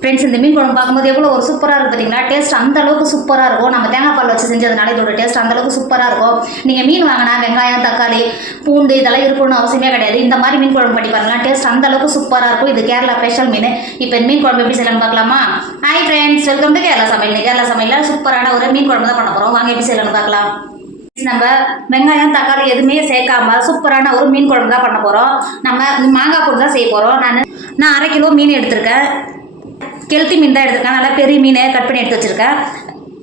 Friends, இந்த மீன் குழம்பு பார்க்கும்போது எவ்வளோ ஒரு சூப்பராக இருக்குது பார்த்தீங்களா? டேஸ்ட் அந்த அளவுக்கு சூப்பராக இருக்கும். நம்ம தேங்காய் பால் வச்சு செஞ்சதுனால இதோட டேஸ்ட் அந்த அளவுக்கு சூப்பராக இருக்கும். நீங்கள் மீன் வாங்கினா வெங்காயம், தக்காளி, பூண்டு இதெல்லாம் இருக்கணும்னு அவசியமே கிடையாது. இந்த மாதிரி மீன் குழம்பு பண்ணி பாருங்களா, டேஸ்ட் அந்த அளவுக்கு சூப்பராக இருக்கும். இது கேரளா ஸ்பெஷல் மீன். இப்போ இந்த மீன் குழம்பு எப்படி செய்யலாம்னு பார்க்கலாமா? Hi friends, welcome to Kerala சமையல். கேரளா சமையலில் சூப்பரான ஒரு மீன் குழம்பு தான் பண்ண போகிறோம். வாங்க எப்படி செய்யலாம்னு பார்க்கலாம். நம்ம வெங்காயம், தக்காளி எதுவுமே சேர்க்காம சூப்பரான ஒரு மீன் குழம்பு தான் பண்ண போகிறோம். நம்ம மாங்காய் போட்டு தான் செய்ய போகிறோம். நான் 1/2 கிலோ மீன் எடுத்திருக்கேன். கெளுத்தி மீன் தான் எடுத்திருக்கேன். நல்லா பெரிய மீனை கட் பண்ணி எடுத்து வச்சுருக்கேன்.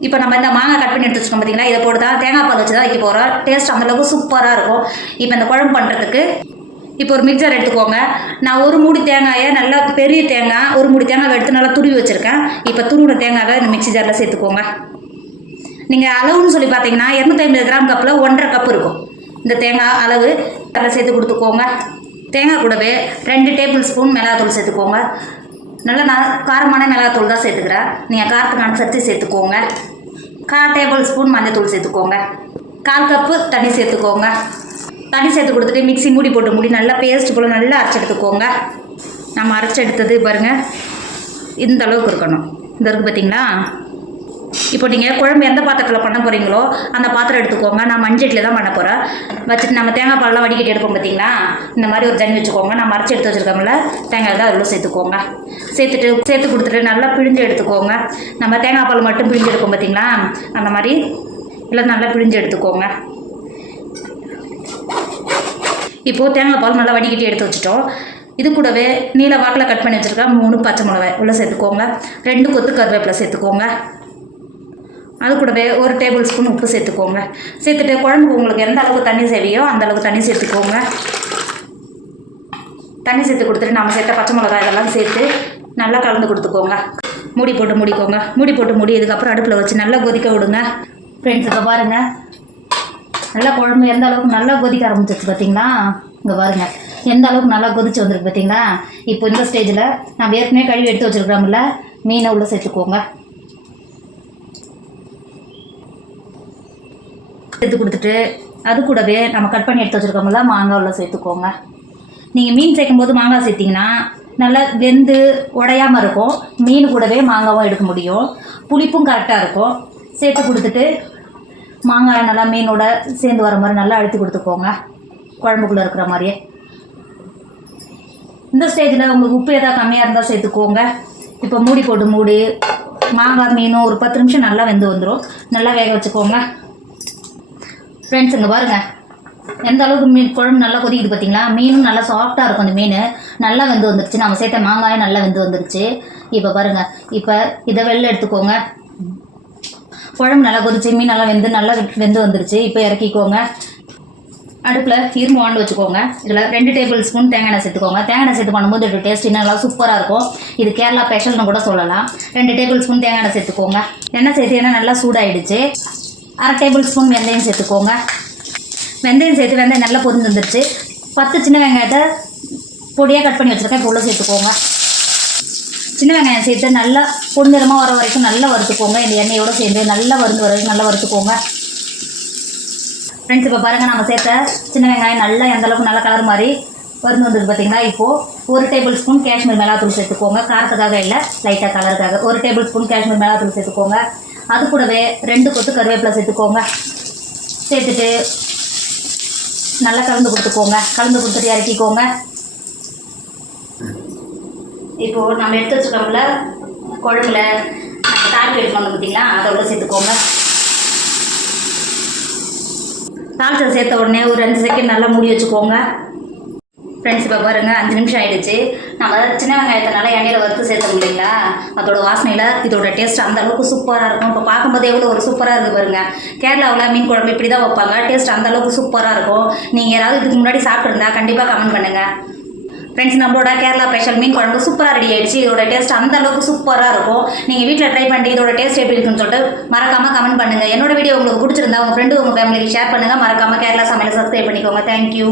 இப்போ நம்ம இந்த மாங்காய் கட் பண்ணி எடுத்து வச்சுருக்கோம் பார்த்தீங்களா, இதை போட்டு தான் தேங்காய் பால் வச்சு தான் வைக்க போகிறோம். டேஸ்ட் அந்தளவுக்கு சூப்பராக இருக்கும். இப்போ இந்த குழம்பு பண்ணுறதுக்கு இப்போ ஒரு மிக்சர் எடுத்துக்கோங்க. நான் ஒரு மூடி தேங்காயை, நல்லா பெரிய தேங்காய் ஒரு மூடி தேங்காய் எடுத்து நல்லா துருவி வச்சுருக்கேன். இப்போ துருவின தேங்காவை இந்த மிக்சி ஜாரில் சேர்த்துக்கோங்க. நீங்கள் அளவுன்னு சொல்லி பார்த்தீங்கன்னா 250 கிராம் கப்பில் 1.5 கப் இருக்கும். இந்த தேங்காய் அளவு அதில் சேர்த்து கொடுத்துக்கோங்க. தேங்காய் கூடவே 2 டேபிள் ஸ்பூன் மிளகாத்தூள் சேர்த்துக்கோங்க. நல்லா நான் காரமான மிளகாத்தூள் தான் சேர்த்துக்கிறேன். நீங்கள் காரத்துக்கு அனுசரித்து சேர்த்துக்கோங்க. 1/4 டேபிள் ஸ்பூன் மஞ்சத்தூள் சேர்த்துக்கோங்க. 1/4 கப்பு தண்ணி சேர்த்துக்கோங்க. தண்ணி சேர்த்து கொடுத்துட்டு மிக்ஸி மூடி போட்டு நல்லா பேஸ்ட் போல் நல்லா அரைச்சி எடுத்துக்கோங்க. நம்ம அரைச்சி எடுத்தது பாருங்கள், இந்த அளவுக்கு இருக்கணும். இந்த இருக்குது பார்த்தீங்களா? இப்போ நீங்கள் குழம்பு எந்த பாத்திரத்தில் பண்ண போகிறீங்களோ அந்த பாத்திரம் எடுத்துக்கோங்க. நான் மஞ்சட்டில் தான் பண்ண போகிறேன். வச்சுட்டு நம்ம தேங்காய் பாலெலாம் வடிகட்டி எடுப்போம் பார்த்தீங்களா, இந்த மாதிரி ஒரு ஜன்னி வச்சுக்கோங்க. நம்ம அரைச்சி எடுத்து வச்சுருக்கோம்ல தேங்காய் தான் அதில் சேர்த்துக்கோங்க. சேர்த்து கொடுத்துட்டு நல்லா பிழிஞ்சு எடுத்துக்கோங்க. நம்ம தேங்காய் பால் மட்டும் பிழிஞ்சு எடுப்போம் பார்த்தீங்களா, அந்த மாதிரி எல்லாம் நல்லா பிழிஞ்சு எடுத்துக்கோங்க. இப்போது தேங்காய் பால் நல்லா வடிகட்டி எடுத்து வச்சுட்டோம். இது கூடவே நீல வாக்கில் கட் பண்ணி வச்சுருக்கேன் 3 பச்சை மிளகாய் உள்ளே சேர்த்துக்கோங்க. 2 கொத்து கருவேப்பிலை சேர்த்துக்கோங்க. அது கூடவே 1 டேபிள் ஸ்பூன் உப்பு சேர்த்துக்கோங்க. சேர்த்துட்டு குழம்புக்கு உங்களுக்கு எந்த அளவுக்கு தண்ணி தேவையோ அந்த அளவுக்கு தண்ணி சேர்த்துக்கோங்க. தண்ணி சேர்த்து கொடுத்துட்டு நம்ம சேர்த்த பச்சை மிளகாய் இதெல்லாம் சேர்த்து நல்லா கலந்து கொடுத்துக்கோங்க. மூடி போட்டு மூடிக்கோங்க. மூடி போட்டு இதுக்கப்புறம் அடுப்பில் வச்சு நல்லா கொதிக்க விடுங்க. ஃப்ரெண்ட்ஸ், இங்கே பாருங்கள், நல்லா குழம்பு எந்த அளவுக்கு நல்லா கொதிக்க ஆரம்பிச்சிச்சு பார்த்தீங்களா? இங்கே பாருங்கள் எந்த அளவுக்கு நல்லா கொதிச்சு வந்துருக்கு பார்த்தீங்களா? இப்போ இந்த ஸ்டேஜில் நம்ம ஏற்கனவே கழுவி எடுத்து வச்சுருக்கிறோம்ல மீனை உள்ளே சேர்த்துக்கோங்க. சேர்த்து கொடுத்துட்டு அது கூடவே நம்ம கட் பண்ணி எடுத்து வச்சுருக்கோம்ல மாங்காய் உள்ள சேர்த்துக்கோங்க. நீங்கள் மீன் சேர்க்கும்போது மாங்காய் சேர்த்திங்கன்னா நல்லா வெந்து உடையாமல் இருக்கும். மீன் கூடவே மாங்காவும் எடுக்க முடியும். புளிப்பும் கரெக்டாக இருக்கும். சேர்த்து கொடுத்துட்டு மாங்காய் நல்லா மீனோட சேர்ந்து வர மாதிரி நல்லா அழுத்தி கொடுத்துக்கோங்க. குழம்புக்குள்ளே இருக்கிற மாதிரியே. இந்த ஸ்டேஜில் உங்களுக்கு உப்பு எதாவது கம்மியாக இருந்தால் சேர்த்துக்கோங்க. இப்போ மூடி போட்டு மாங்காய் மீனும் ஒரு 10 நிமிஷம் நல்லா வெந்து வந்துடும். நல்லா வேக வச்சுக்கோங்க. ஃப்ரெண்ட்ஸ், இங்கே பாருங்கள் எந்த அளவுக்கு மீன் குழம்பு நல்லா கொதிக்குது பார்த்தீங்களா? மீனும் நல்லா சாஃப்டாக இருக்கும். அந்த மீன் நல்லா வெந்து வந்துருச்சு. நம்ம சேர்த்த மாங்காயும் நல்லா வெந்து வந்துருச்சு. இப்போ பாருங்கள், இப்போ இதை வெளில எடுத்துக்கோங்க. குழம்பு நல்லா கொதிச்சு மீன் நல்லா வெந்து வந்துருச்சு. இப்போ இறக்கிக்கோங்க. அடுப்பில் இரும்பு வாண்டு வச்சுக்கோங்க. இதில் 2 டேபிள் ஸ்பூன் தேங்காய் எண்ணெய் சேர்த்துக்கோங்க. தேங்காய் எண்ணெய் சேர்த்து பண்ணும்போது இது டேஸ்ட் இன்னும் நல்லா சூப்பராக இருக்கும். இது கேரளா ஸ்பெஷல்னு கூட சொல்லலாம். 2 டேபிள் ஸ்பூன் தேங்காய் எண்ணெய் சேர்த்துக்கோங்க. எண்ணெய் சேர்த்து நல்லா சூடாகிடுச்சு. 1/2 டேபிள் ஸ்பூன் வெந்தயம் சேர்த்துக்கோங்க. வெந்தயம் சேர்த்து வெந்தயம் நல்லா பொரிஞ்சு வந்துருச்சு. 10 சின்ன வெங்காயத்தை பொடியாக கட் பண்ணி வச்சுருக்கேன். இப்போ உள்ள சேர்த்துக்கோங்க. சின்ன வெங்காயம் சேர்த்து நல்லா பொன்னிறமாக வர வரைக்கும் நல்லா வறுத்துக்கோங்க. இந்த எண்ணெயோடு சேர்ந்து நல்லா வறுந்து வர வரைக்கும் நல்லா வறுத்துக்கோங்க. ஃப்ரெண்ட்ஸ், இப்போ பாருங்கள், நம்ம சேர்த்த சின்ன வெங்காயம் நல்லா எந்த அளவுக்கு நல்லா கலர் மாதிரி வறுந்து வந்தது பார்த்தீங்கன்னா. இப்போது 1 டேபிள் ஸ்பூன் காஷ்மீர் மிளகாத்தூள் சேர்த்துக்கோங்க. காரத்துக்காக இல்லை, லைட்டாக கலருக்காக 1 டேபிள் ஸ்பூன் காஷ்மீர் மிளகாத்தூள் சேர்த்துக்கோங்க. அது கூடவே 2 கொத்து கருவேப்பிலை சேர்த்துக்கோங்க. சேர்த்துட்டு நல்லா கலந்து கொடுத்துக்கோங்க. கலந்து கொடுத்துட்டு இறக்கிக்கோங்க. இப்போது நம்ம எடுத்து வச்சுக்கோங்கள குழம்புல நம்ம தாளிப்பு எடுக்கணும் பார்த்தீங்களா, அதை உள்ள சேர்த்துக்கோங்க. தாளிச்சதை சேர்த்த உடனே ஒரு 5 செகண்ட் நல்லா மூடி வச்சுக்கோங்க. ஃப்ரெண்ட்ஸ், இப்போ பாருங்கள் 5 நிமிஷம் ஆகிடுச்சு. நம்ம சின்ன வெங்காயத்தினால எண்ணெயில் வறுத்து சேர்த்த முடியுங்களா, அதோட வாசனையில் இதோட டேஸ்ட் அந்த அளவுக்கு சூப்பராக இருக்கும். இப்போ பார்க்கும்போது எவ்வளோ ஒரு சூப்பராக இருக்குது பாருங்கள். கேரளாவில் மீன் குழம்பு இப்படி தான் வைப்பாங்க. டேஸ்ட் அந்த அளவுக்கு சூப்பராக இருக்கும். நீங்கள் யாராவது இதுக்கு முன்னாடி சாப்பிட்ருந்தா கண்டிப்பாக கமெண்ட் பண்ணுங்கள். ஃப்ரெண்ட்ஸ், நம்மளோட கேரளா ஸ்பெஷல் மீன் குழம்பு சூப்பராக ரெடி ஆகிடுச்சு. இதோட டேஸ்ட் அந்த அளவுக்கு சூப்பராக இருக்கும். நீங்கள் வீட்டில் ட்ரை பண்ணி இதோட டேஸ்ட் எப்படி இருக்குன்னு சொல்லிட்டு மறக்காமல் கமெண்ட் பண்ணுங்கள். என்னோட வீடியோ உங்களுக்கு பிடிச்சிருந்தா உங்கள் ஃப்ரெண்டு உங்கள் ஃபேமிலிக்கு ஷேர் பண்ணுங்கள். மறக்காமல் கேரளா சமையல் சப்ஸ்கிரைப் பண்ணிக்கோங்க. தேங்க்யூ.